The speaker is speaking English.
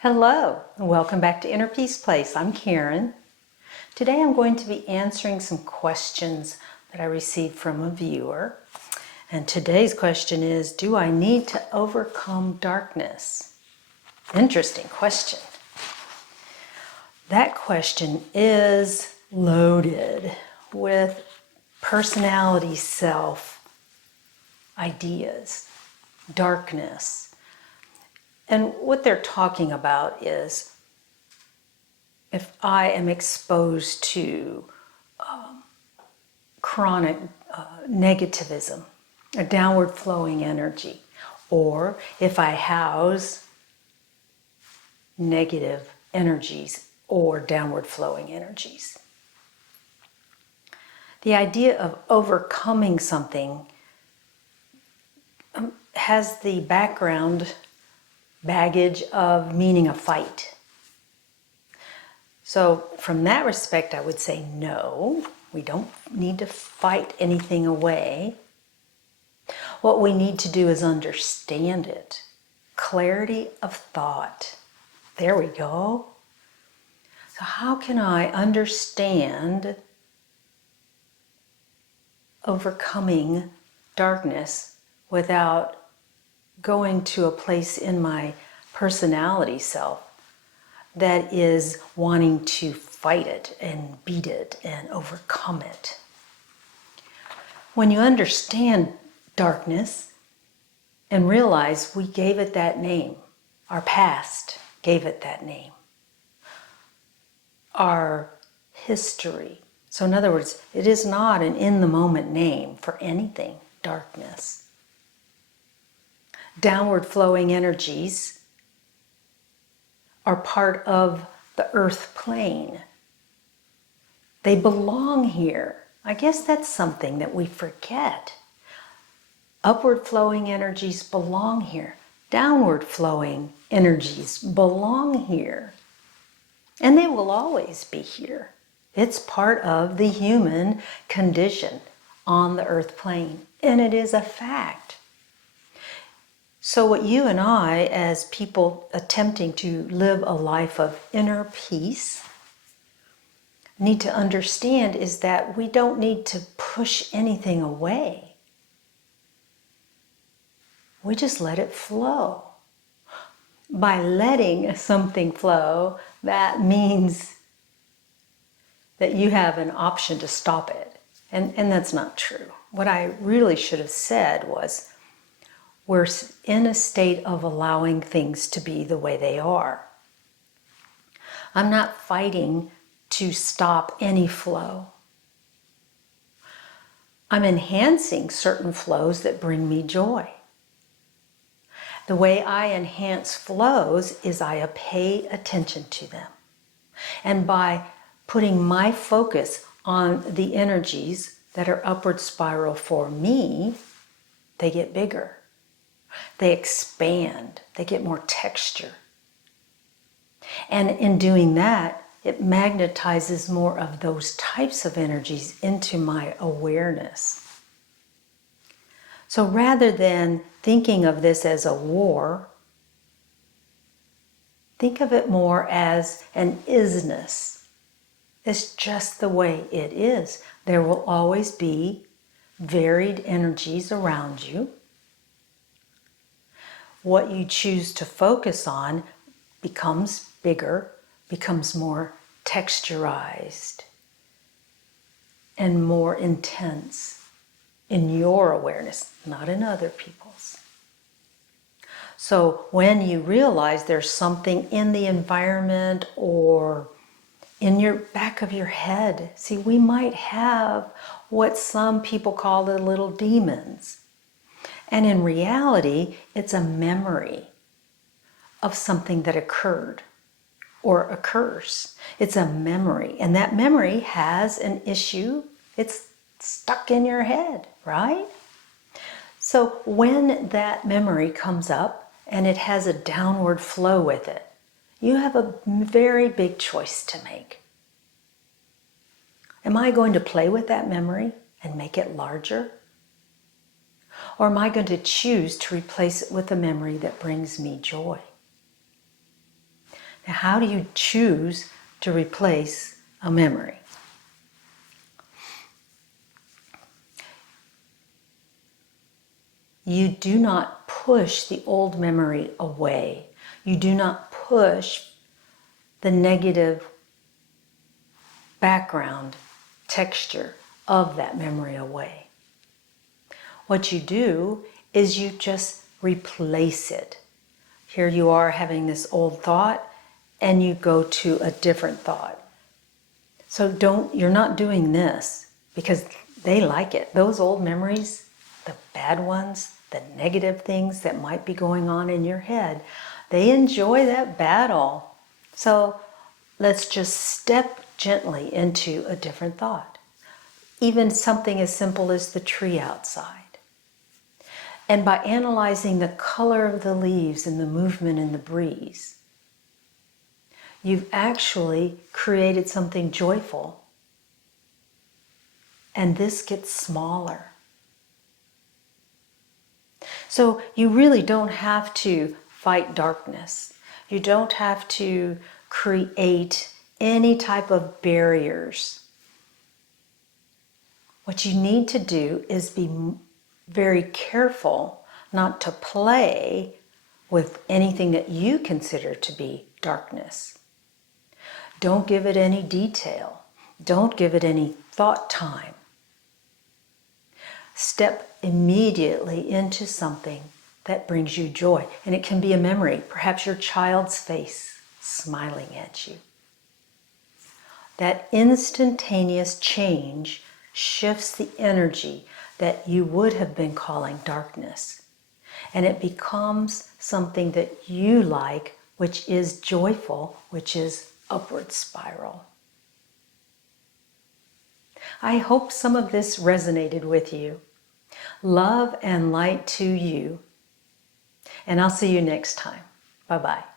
Hello, and welcome back to Inner Peace Place. I'm Karen. Today I'm going to be answering some questions that I received from a viewer. And today's question is, do I need to overcome darkness? Interesting question. That question is loaded with personality, self, ideas, darkness. And what they're talking about is if I am exposed to chronic negativism, a downward flowing energy, or if I house negative energies or downward flowing energies. The idea of overcoming something has the background baggage of meaning a fight. So from that respect, I would say no, we don't need to fight anything away. What we need to do is understand it. Clarity of thought. There we go. So how can I understand overcoming darkness without going to a place in my personality self that is wanting to fight it and beat it and overcome it? When you understand darkness and realize we gave it that name, our past gave it that name, our history. So in other words, it is not an in-the-moment name for anything, darkness. Downward flowing energies are part of the earth plane. They belong here. I guess that's something that we forget. Upward flowing energies belong here. Downward flowing energies belong here. And they will always be here. It's part of the human condition on the earth plane. And it is a fact. So what you and I, as people attempting to live a life of inner peace, need to understand is that we don't need to push anything away. We just let it flow. By letting something flow, that means that you have an option to stop it. And that's not true. What I really should have said was, we're in a state of allowing things to be the way they are. I'm not fighting to stop any flow. I'm enhancing certain flows that bring me joy. The way I enhance flows is I pay attention to them. And by putting my focus on the energies that are upward spiral for me, they get bigger. They expand. They get more texture. And in doing that, it magnetizes more of those types of energies into my awareness. So rather than thinking of this as a war, think of it more as an isness. It's just the way it is. There will always be varied energies around you. What you choose to focus on becomes bigger, becomes more texturized, and more intense in your awareness, not in other people's. So when you realize there's something in the environment or in your back of your head, see, we might have what some people call the little demons. And in reality, it's a memory of something that occurred or occurs. It's a memory. And that memory has an issue. It's stuck in your head, right? So when that memory comes up and it has a downward flow with it, you have a very big choice to make. Am I going to play with that memory and make it larger? Or am I going to choose to replace it with a memory that brings me joy? Now, how do you choose to replace a memory? You do not push the old memory away. You do not push the negative background texture of that memory away. What you do is you just replace it. Here you are having this old thought and you go to a different thought. So you're not doing this because they like it. Those old memories, the bad ones, the negative things that might be going on in your head, they enjoy that battle. So let's just step gently into a different thought. Even something as simple as the tree outside. And by analyzing the color of the leaves and the movement in the breeze, you've actually created something joyful. And this gets smaller. So you really don't have to fight darkness. You don't have to create any type of barriers. What you need to do is be very careful not to play with anything that you consider to be darkness. Don't give it any detail. Don't give it any thought time. Step immediately into something that brings you joy. And it can be a memory, perhaps your child's face smiling at you. That instantaneous change shifts the energy that you would have been calling darkness. And it becomes something that you like, which is joyful, which is upward spiral. I hope some of this resonated with you. Love and light to you. And I'll see you next time. Bye-bye.